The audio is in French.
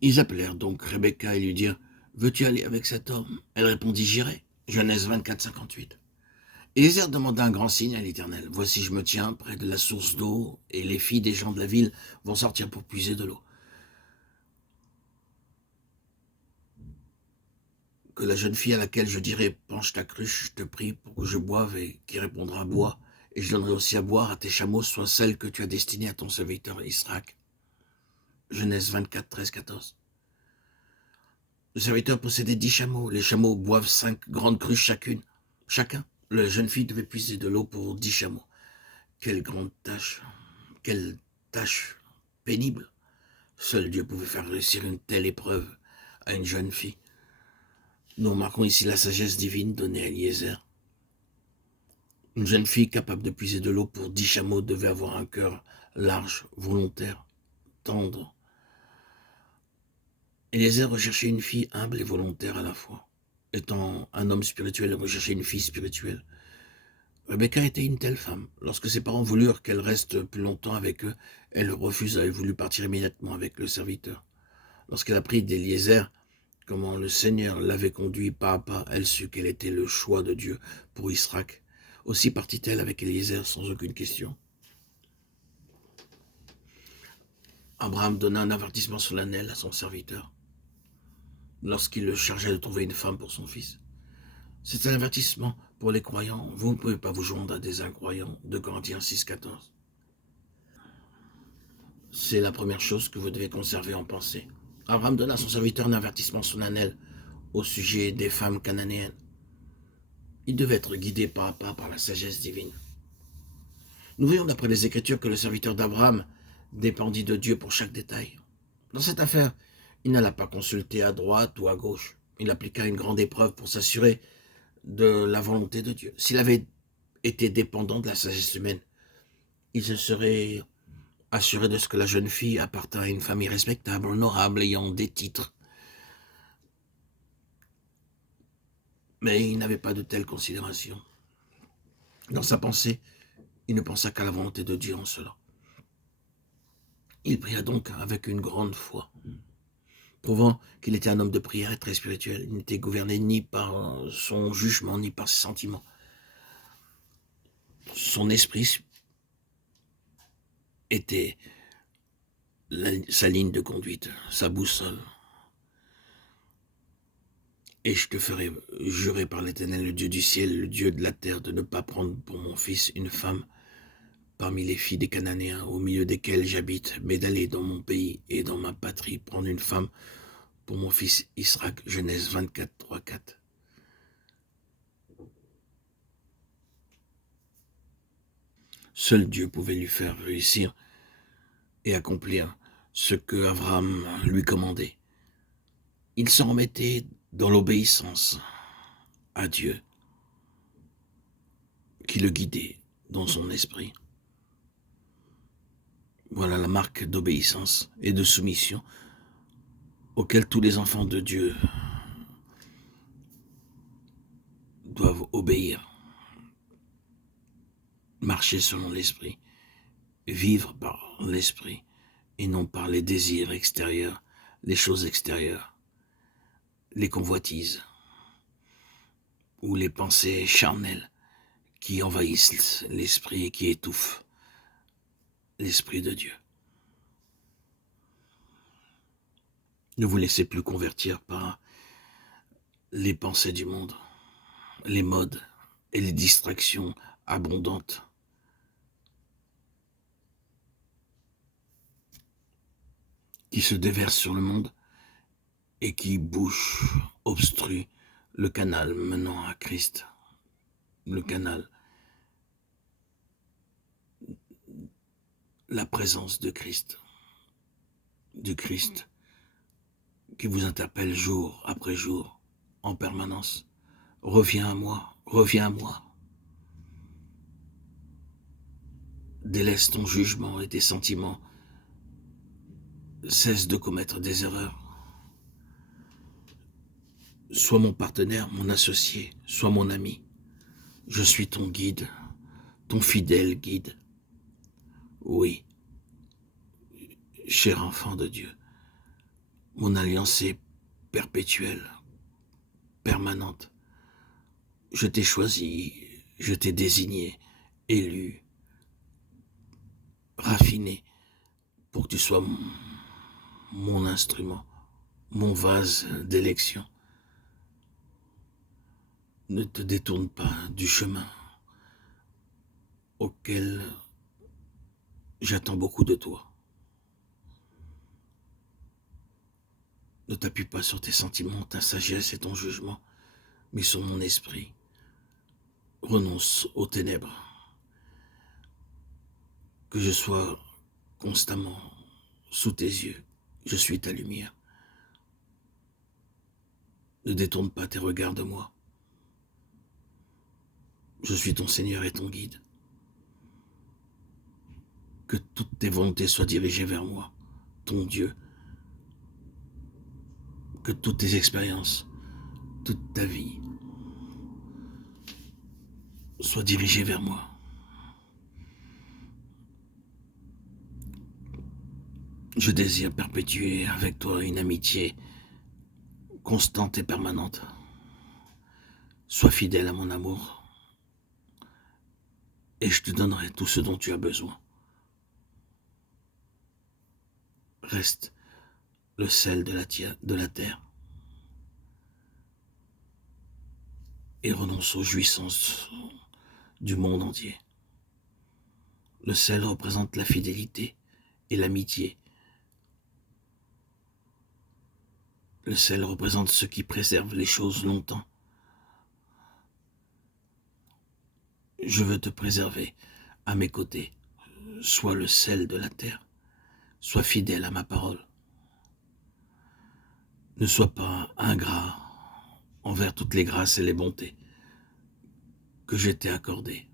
Ils appelèrent donc Rebecca et lui dirent « Veux-tu aller avec cet homme ?» Elle répondit « J'irai. » Genèse 24, 58. Élisée demanda un grand signe à l'Éternel. « Voici, je me tiens près de la source d'eau, et les filles des gens de la ville vont sortir pour puiser de l'eau. Que la jeune fille à laquelle je dirai « Penche ta cruche, je te prie, pour que je boive, et qui répondra « Bois, et je donnerai aussi à boire à tes chameaux, soit celle que tu as destinée à ton serviteur Israël. » Genèse 24, 13, 14. Le serviteur possédait 10 chameaux. Les chameaux boivent 5 grandes cruches chacun. La jeune fille devait puiser de l'eau pour 10 chameaux. Quelle grande tâche, quelle tâche pénible. Seul Dieu pouvait faire réussir une telle épreuve à une jeune fille. Nous remarquons ici la sagesse divine donnée à Eliezer. Une jeune fille capable de puiser de l'eau pour 10 chameaux devait avoir un cœur large, volontaire, tendre. Eliezer recherchait une fille humble et volontaire à la fois. Étant un homme spirituel, il recherchait une fille spirituelle. Rebecca était une telle femme. Lorsque ses parents voulurent qu'elle reste plus longtemps avec eux, elle refusa et voulut partir immédiatement avec le serviteur. Lorsqu'elle apprit d'Eliezer comment le Seigneur l'avait conduit pas à pas, elle sut qu'elle était le choix de Dieu pour Israël. Aussi partit-elle avec Eliezer sans aucune question. Abraham donna un avertissement solennel à son serviteur lorsqu'il le chargeait de trouver une femme pour son fils. C'est un avertissement pour les croyants. Vous ne pouvez pas vous joindre à des incroyants. 2 Corinthiens 6, 14. C'est la première chose que vous devez conserver en pensée. Abraham donna à son serviteur un avertissement solennel au sujet des femmes cananéennes. Il devait être guidé pas à pas par la sagesse divine. Nous voyons d'après les Écritures que le serviteur d'Abraham dépendit de Dieu pour chaque détail. Dans cette affaire, il n'alla pas consulter à droite ou à gauche. Il appliqua une grande épreuve pour s'assurer de la volonté de Dieu. S'il avait été dépendant de la sagesse humaine, il se serait assuré de ce que la jeune fille appartint à une famille respectable, honorable, ayant des titres. Mais il n'avait pas de telles considérations. Dans sa pensée, il ne pensa qu'à la volonté de Dieu en cela. Il pria donc avec une grande foi, prouvant qu'il était un homme de prière et très spirituel. Il n'était gouverné ni par son jugement, ni par ses sentiments. Son esprit était sa ligne de conduite, sa boussole. Et je te ferai jurer par l'Éternel, le Dieu du ciel, le Dieu de la terre, de ne pas prendre pour mon fils une femme parmi les filles des Cananéens, au milieu desquelles j'habite, mais d'aller dans mon pays et dans ma patrie prendre une femme pour mon fils Israël. Genèse 24, 3, 4. Seul Dieu pouvait lui faire réussir et accomplir ce que Abraham lui commandait. Il s'en remettait dans l'obéissance à Dieu, qui le guidait dans son esprit. Voilà la marque d'obéissance et de soumission auquel tous les enfants de Dieu doivent obéir, marcher selon l'esprit, vivre par l'esprit et non par les désirs extérieurs, les choses extérieures, les convoitises ou les pensées charnelles qui envahissent l'esprit et qui étouffent l'esprit de Dieu. Ne vous laissez plus convertir par les pensées du monde, les modes et les distractions abondantes qui se déversent sur le monde et qui bouchent, obstruent le canal menant à Christ, le canal, la présence de Christ, du Christ qui vous interpelle jour après jour, en permanence. Reviens à moi, reviens à moi. Délaisse ton jugement et tes sentiments. Cesse de commettre des erreurs. Sois mon partenaire, mon associé, sois mon ami. Je suis ton guide, ton fidèle guide. Oui, cher enfant de Dieu, Mon alliance est perpétuelle, permanente. Je t'ai choisi, je t'ai désigné, élu, raffiné, pour que tu sois mon instrument, mon vase d'élection. Ne te détourne pas du chemin auquel j'attends beaucoup de toi. Ne t'appuie pas sur tes sentiments, ta sagesse et ton jugement, mais sur mon esprit. Renonce aux ténèbres. Que je sois constamment sous tes yeux. Je suis ta lumière. Ne détourne pas tes regards de moi. Je suis ton Seigneur et ton guide. Que toutes tes volontés soient dirigées vers moi, ton Dieu. Que toutes tes expériences, toute ta vie soient dirigées vers moi. Je désire perpétuer avec toi une amitié constante et permanente. Sois fidèle à mon amour et je te donnerai tout ce dont tu as besoin. Reste le sel de la terre et renonce aux jouissances du monde entier. Le sel représente la fidélité et l'amitié. Le sel représente ce qui préserve les choses longtemps. Je veux te préserver à mes côtés. Sois le sel de la terre. Sois fidèle à ma parole. Ne sois pas ingrat envers toutes les grâces et les bontés que je t'ai accordées.